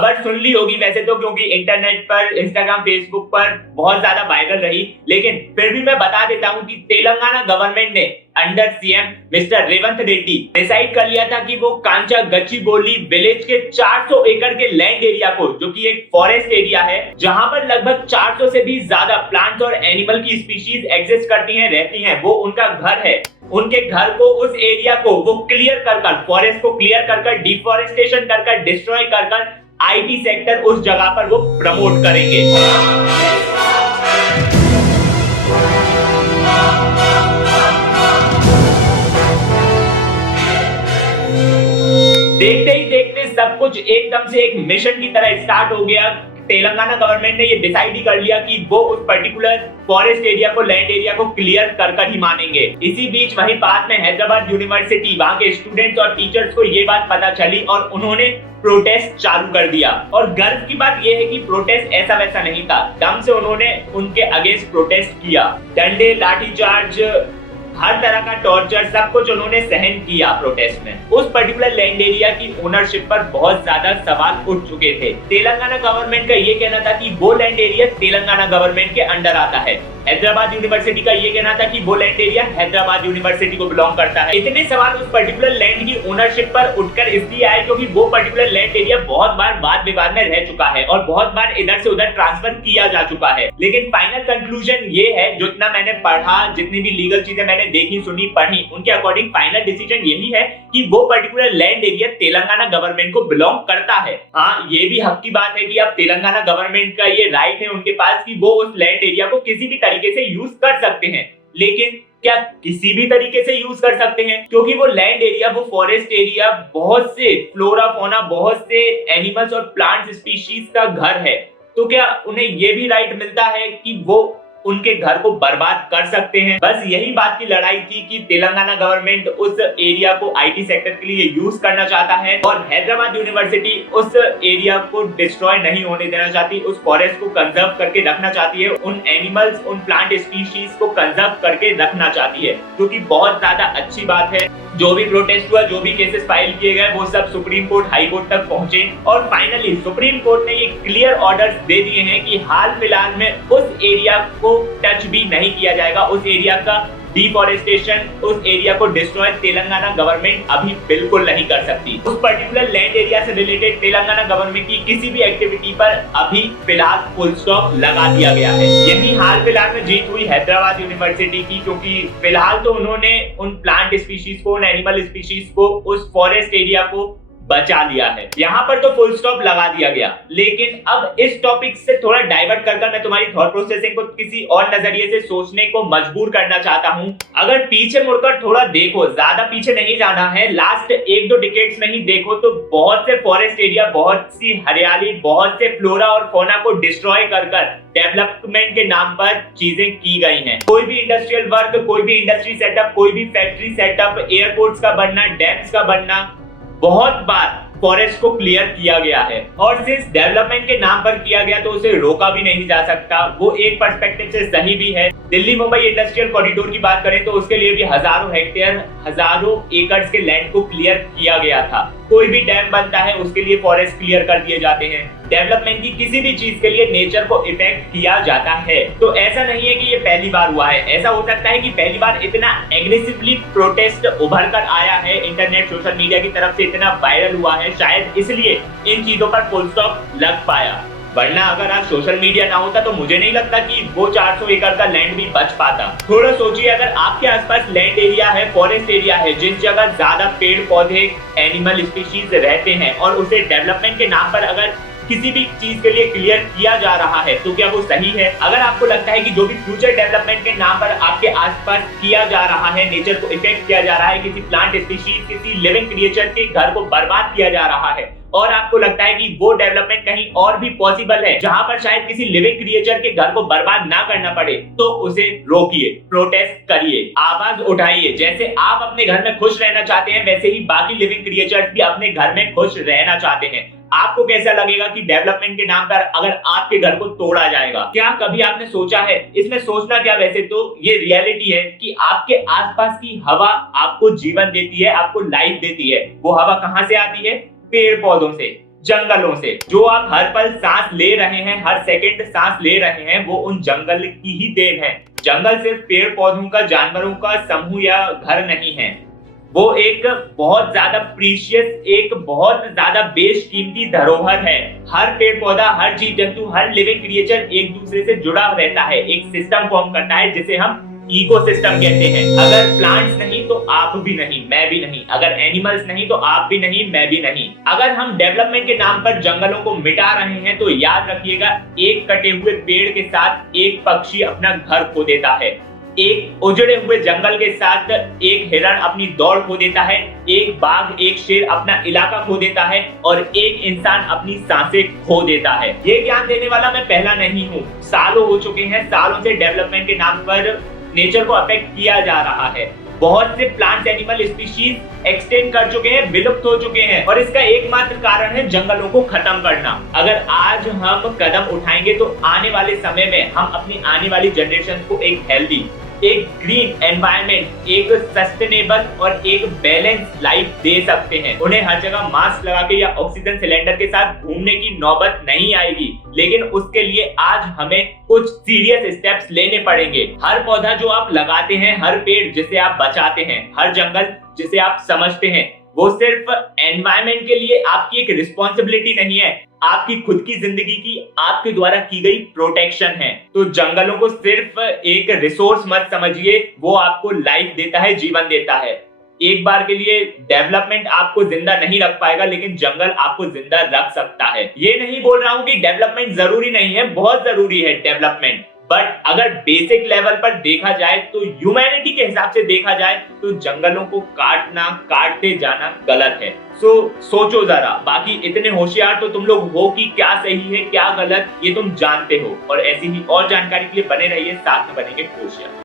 खबर सुन ली होगी वैसे तो, क्योंकि इंटरनेट पर, इंस्टाग्राम, फेसबुक पर बहुत ज्यादा वायरल रही, लेकिन फिर भी मैं बता देता हूं कि तेलंगाना गवर्नमेंट ने under CM mister Revanth Reddy decide कर लिया था कि वो कांचा गच्चीबोली विलेज के 400 एकड़ के लैंड एरिया को, जो कि एक फॉरेस्ट एरिया है जहां पर लगभग 400 से भी ज्यादा प्लांट्स और एनिमल की स्पीशीज एग्जिस्ट करती हैं, रहती हैं, वो उनका घर है, उनके घर को, उस एरिया को वो क्लियर कर, फॉरेस्ट को क्लियर कर, डिफॉरेस्टेशन कर, डिस्ट्रॉय कर आईटी सेक्टर उस जगह पर वो प्रमोट करेंगे। देखते ही देखते सब कुछ एकदम से एक मिशन की तरह स्टार्ट हो गया। तेलंगाना गवर्नमेंट ने ये डिसाइड ही कर लिया कि वो उस पर्टिकुलर फॉरेस्ट एरिया को, लैंड एरिया को क्लियर कर ही मानेंगे। इसी बीच वहीं पास में हैदराबाद यूनिवर्सिटी, वहां के स्टूडेंट्स और टीचर्स को ये बात पता चली और उन्होंने प्रोटेस्ट चालू कर दिया। और गर्व की बात यह है कि प्रोटेस्ट ऐसा वैसा नहीं था, दम से उन्होंने उनके अगेंस्ट प्रोटेस्ट किया। डंडे, लाठीचार्ज, हर तरह का टॉर्चर, सब कुछ उन्होंने सहन किया प्रोटेस्ट में। उस पर्टिकुलर लैंड एरिया की ओनरशिप पर बहुत ज्यादा सवाल उठ चुके थे। तेलंगाना गवर्नमेंट का ये कहना था कि वो लैंड एरिया तेलंगाना गवर्नमेंट के अंडर आता है। हैदराबाद यूनिवर्सिटी का ये कहना था कि वो लैंड एरिया हैदराबाद यूनिवर्सिटी को बिलोंग करता है। इतने सवाल उस पर्टिकुलर लैंड की ओनरशिप पर उठकर इसलिए आए क्योंकि वो पर्टिकुलर लैंड एरिया बहुत बार वाद विवाद में रह चुका है और बहुत बार इधर से उधर ट्रांसफर किया जा चुका है। लेकिन फाइनल कंक्लूजन ये है, जितना मैंने पढ़ा, जितनी भी लीगल चीजें मैंने देखी, सुनी, पढ़ी, उनके अकॉर्डिंग फाइनल डिसीजन यही है कि वो particular land area Telangana government को बिलोंग करता है। हाँ, ये भी हक की बात है कि अब तेलंगाना गवर्नमेंट का ये राइट है उनके पास कि वो उस लैंड एरिया को किसी भी तरीके से यूज कर सकते हैं। लेकिन क्या किसी भी तरीके से यूज कर सकते हैं? क्योंकि वो लैंड एरिया, वो फॉरेस्ट एरिया बहुत से फ्लोरा फौना, बहुत से एनिमल्स और प्लांट स्पीशीज का घर है। तो क्या उन्हें ये भी राइट मिलता है कि वो उनके घर को बर्बाद कर सकते हैं? बस यही बात की लड़ाई थी कि तेलंगाना गवर्नमेंट उस एरिया को आईटी सेक्टर के लिए यूज करना चाहता है और हैदराबाद यूनिवर्सिटी उस एरिया को डिस्ट्रॉय नहीं होने देना चाहती, उस फॉरेस्ट को कंजर्व करके रखना चाहती है, उन एनिमल्स, उन प्लांट स्पीशीज को कंजर्व करके रखना चाहती है, जो कि बहुत ज्यादा अच्छी बात है। जो भी प्रोटेस्ट हुआ, जो भी केसेस फाइल किए गए, वो सब सुप्रीम कोर्ट, हाई कोर्ट तक पहुंचे और फाइनली सुप्रीम कोर्ट ने ये क्लियर ऑर्डर्स दे दिए हैं कि हाल फिलहाल में उस एरिया को टच भी नहीं किया जाएगा, उस एरिया का डिफॉरेस्टेशन, उस एरिया को डिस्ट्रॉय तेलंगाना गवर्नमेंट अभी बिल्कुल नहीं कर सकती। उस पर्टिकुलर लैंड एरिया से रिलेटेड तेलंगाना गवर्नमेंट की किसी भी एक्टिविटी पर अभी फिलहाल फुल स्टॉप लगा दिया गया है। यही हाल फिलहाल में जीत हुई हैदराबाद यूनिवर्सिटी की, क्योंकि फिलहाल तो उन्होंने उन प्लांट स्पीशीज को, उन एनिमल स्पीशीज को, उस फॉरेस्ट एरिया को बचा लिया है। यहाँ पर तो फुल स्टॉप लगा दिया गया। लेकिन अब इस टॉपिक से थोड़ा डाइवर्ट कर मैं तुम्हारी थॉट प्रोसेसिंग को किसी और नजरिए से सोचने को मजबूर करना चाहता हूँ। अगर पीछे मुड़कर थोड़ा देखो, ज्यादा पीछे नहीं जाना है, लास्ट 1-2 डिकेड्स में ही देखो तो बहुत से फॉरेस्ट एरिया, बहुत सी हरियाली, बहुत से फ्लोरा और फौना को डिस्ट्रॉय कर डेवलपमेंट के नाम पर चीजें की गई हैं। कोई भी इंडस्ट्रियल वर्क, कोई भी इंडस्ट्री सेटअप, कोई भी फैक्ट्री सेटअप, एयरपोर्ट्स का बनना, डैम्स का बनना, बहुत बार फॉरेस्ट को क्लियर किया गया है और सिर्फ डेवलपमेंट के नाम पर किया गया तो उसे रोका भी नहीं जा सकता। वो एक पर्सपेक्टिव से सही भी है। दिल्ली मुंबई इंडस्ट्रियल कॉरिडोर की बात करें तो उसके लिए भी हजारों हेक्टेयर, हजारों एकड़ के लैंड को क्लियर किया गया था। कोई भी डैम बनता है उसके लिए फॉरेस्ट क्लियर कर दिए जाते हैं। डेवलपमेंट की किसी भी चीज के लिए नेचर को इफेक्ट किया जाता है। तो ऐसा नहीं है कि ये पहली बार हुआ है। ऐसा हो सकता है कि पहली बार इतना एग्रेसिवली प्रोटेस्ट उभर कर आया है, इंटरनेट, सोशल मीडिया की तरफ से इतना वायरल हुआ है, शायद इसलिए इन चीजों पर फुल स्टॉप लग पाया। वरना अगर आज सोशल मीडिया ना होता तो मुझे नहीं लगता कि वो 400 एकड़ का लैंड भी बच पाता। थोड़ा सोचिए, अगर आपके आसपास लैंड एरिया है, फॉरेस्ट एरिया है, जिस जगह ज्यादा पेड़ पौधे, एनिमल स्पीशीज रहते हैं और उसे डेवलपमेंट के नाम पर अगर किसी भी चीज के लिए क्लियर किया जा रहा है तो क्या वो सही है? अगर आपको लगता है कि जो भी फ्यूचर डेवलपमेंट के नाम पर आपके आसपास किया जा रहा है, नेचर को इफेक्ट किया जा रहा है, किसी प्लांट स्पीशीज, किसी लिविंग क्रिएचर के घर को बर्बाद किया जा रहा है और आपको लगता है कि वो डेवलपमेंट कहीं और भी पॉसिबल है जहां पर शायद किसी लिविंग क्रिएचर के घर को बर्बाद ना करना पड़े, तो उसे रोकिए, प्रोटेस्ट करिए, आवाज उठाइए। जैसे आप अपने घर में खुश रहना चाहते हैं वैसे ही बाकी लिविंग क्रिएचर्स भी अपने घर में खुश रहना चाहते हैं। आपको कैसा लगेगा कि डेवलपमेंट के नाम पर अगर आपके घर को तोड़ा जाएगा? क्या कभी आपने सोचा है? इसमें सोचना क्या, वैसे तो ये रियलिटी है कि आपके आसपास की हवा आपको जीवन देती है, आपको लाइफ देती है। वो हवा कहां से आती है? पेड़ पौधों से। जंगलों से। जो आप हर पल सांस ले रहे हैं, हर सेकंड सांस ले रहे हैं, वो उन जंगल की ही देन है। जंगल सिर्फ पेड़ पौधों का, जानवरों का समूह या घर नहीं है, वो एक बहुत ज्यादा प्रीशियस, एक बहुत ज्यादा बेशकीमती धरोहर है। हर पेड़ पौधा, हर जीव जंतु, हर लिविंग क्रिएचर एक दूसरे से जुड़ा रहता है, एक सिस्टम फॉर्म करता है जिसे हम इकोसिस्टम कहते हैं। अगर प्लांट्स नहीं तो आप भी नहीं, मैं भी नहीं। अगर एनिमल्स नहीं तो आप भी नहीं, मैं भी नहीं। अगर हम डेवलपमेंट के नाम पर जंगलों को मिटा रहे हैं तो याद रखिएगा, एक कटे हुए पेड़ के साथ एक पक्षी अपना घर खो देता है, एक उजड़े हुए जंगल के साथ एक हिरण अपनी दौड़ खो देता है, एक बाघ, एक शेर अपना इलाका खो देता है, और एक इंसान अपनी सांसें खो देता है। ये ज्ञान देने वाला मैं पहला नहीं हूँ। सालों हो चुके हैं, सालों से डेवलपमेंट के नाम पर नेचर को अफेक्ट किया जा रहा है। बहुत से प्लांट्स, एनिमल स्पीशीज एक्सटेंड कर चुके हैं, विलुप्त हो चुके हैं, और इसका एकमात्र कारण है जंगलों को खत्म करना। अगर आज हम कदम उठाएंगे तो आने वाले समय में हम अपनी आने वाली जनरेशन को एक हेल्दी, एक ग्रीन एनवायरनमेंट, एक सस्टेनेबल और एक बैलेंस लाइफ दे सकते हैं। उन्हें हर जगह मास्क लगा के या ऑक्सीजन सिलेंडर के साथ घूमने की नौबत नहीं आएगी, लेकिन उसके लिए आज हमें कुछ सीरियस स्टेप्स लेने पड़ेंगे। हर पौधा जो आप लगाते हैं, हर पेड़ जिसे आप बचाते हैं, हर जंगल जिसे आप समझते हैं, वो सिर्फ एनवायरनमेंट के लिए आपकी एक रिस्पॉन्सिबिलिटी नहीं है, आपकी खुद की जिंदगी की आपके द्वारा की गई प्रोटेक्शन है। तो जंगलों को सिर्फ एक रिसोर्स मत समझिए, वो आपको लाइफ देता है, जीवन देता है। एक बार के लिए डेवलपमेंट आपको जिंदा नहीं रख पाएगा, लेकिन जंगल आपको जिंदा रख सकता है। ये नहीं बोल रहा हूं कि डेवलपमेंट जरूरी नहीं है, बहुत जरूरी है डेवलपमेंट, बट अगर बेसिक लेवल पर देखा जाए तो, ह्यूमैनिटी के हिसाब से देखा जाए तो जंगलों को काटना, काटते जाना गलत है। सोचो जरा। बाकी इतने होशियार तो तुम लोग हो कि क्या सही है क्या गलत ये तुम जानते हो, और ऐसी ही और जानकारी के लिए बने रहिए, साथ में बनेंगे होशियार।